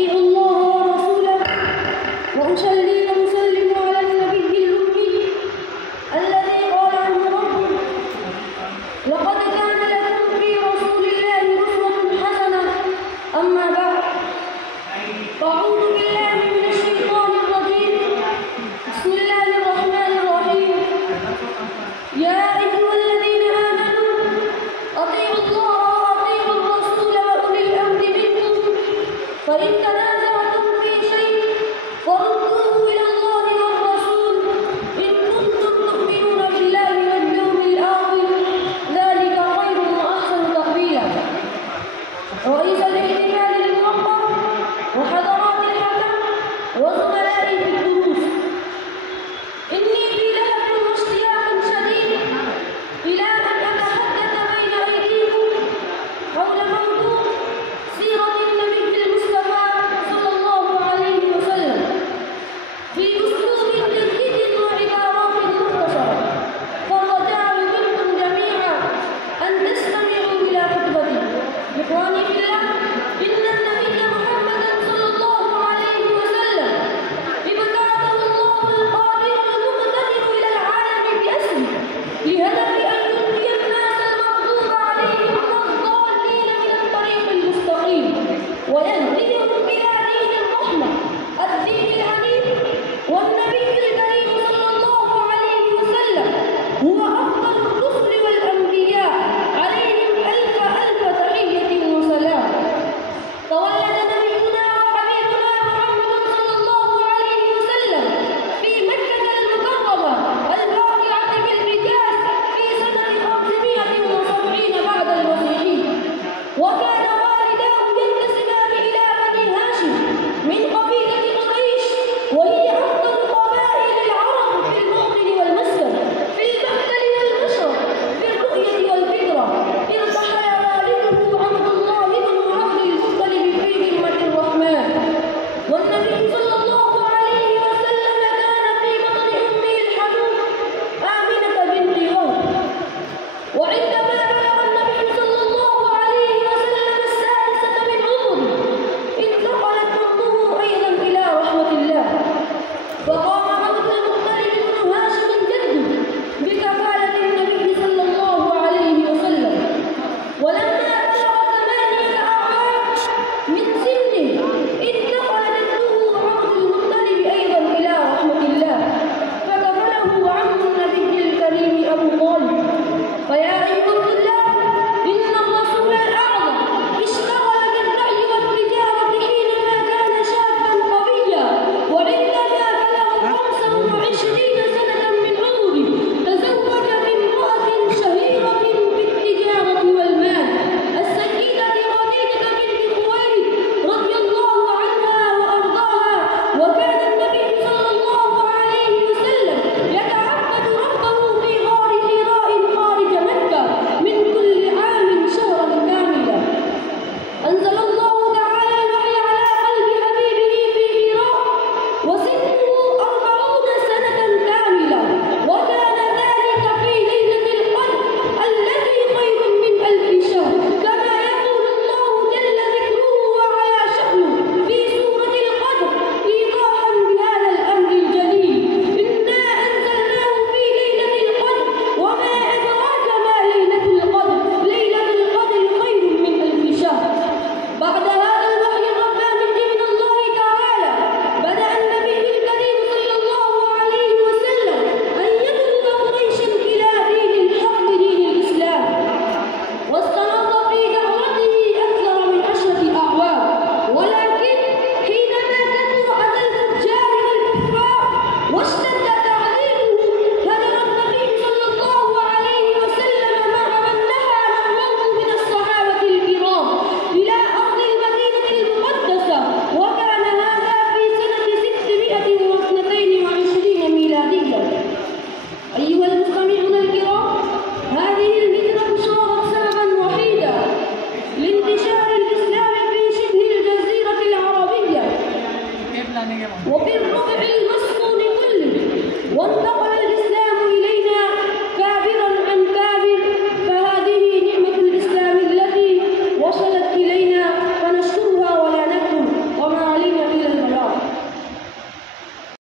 أطيعوا الله ورسوله وأصلي وأسلم على النبي الأمي الذي قال عنه ربه لقد كان لكم في رسول الله أسوة حسنة. أما بعد، فأعوذ بالله من الشيطان الرجيم. بسم الله الرحمن الرحيم. يا أيها الذين آمنوا أطيعوا الله وأطيعوا الرسول وأولي الأمر منكم فإن تنازعتم في شيء فردوه إلى الله والرسول إن كنتم تؤمنون بالله واليوم الآخر ذلك خير وأحسن تأويلا. رئيس الاحتفال الموقر وحضرات الحكم وزملائي في الدروس، إني في لهف واشتياق شديد إلى أن أتحدث بين أيديكم حول موضوع سيرة النبي المصطفى صلى الله عليه وسلم في أسلوب جديد وعبارات مختصرة. فالرجاء منكم جميعا أن تستمعوا إلى خطبتي. إخواني في الله، إن النبي محمدا صلى الله عليه وسلم ابتعثه الله القادر المقتدر إلى العالم بأسره لهدف أن يهدي الناس المغضوب عليهم والضالين من الطريق المستقيم ويهدي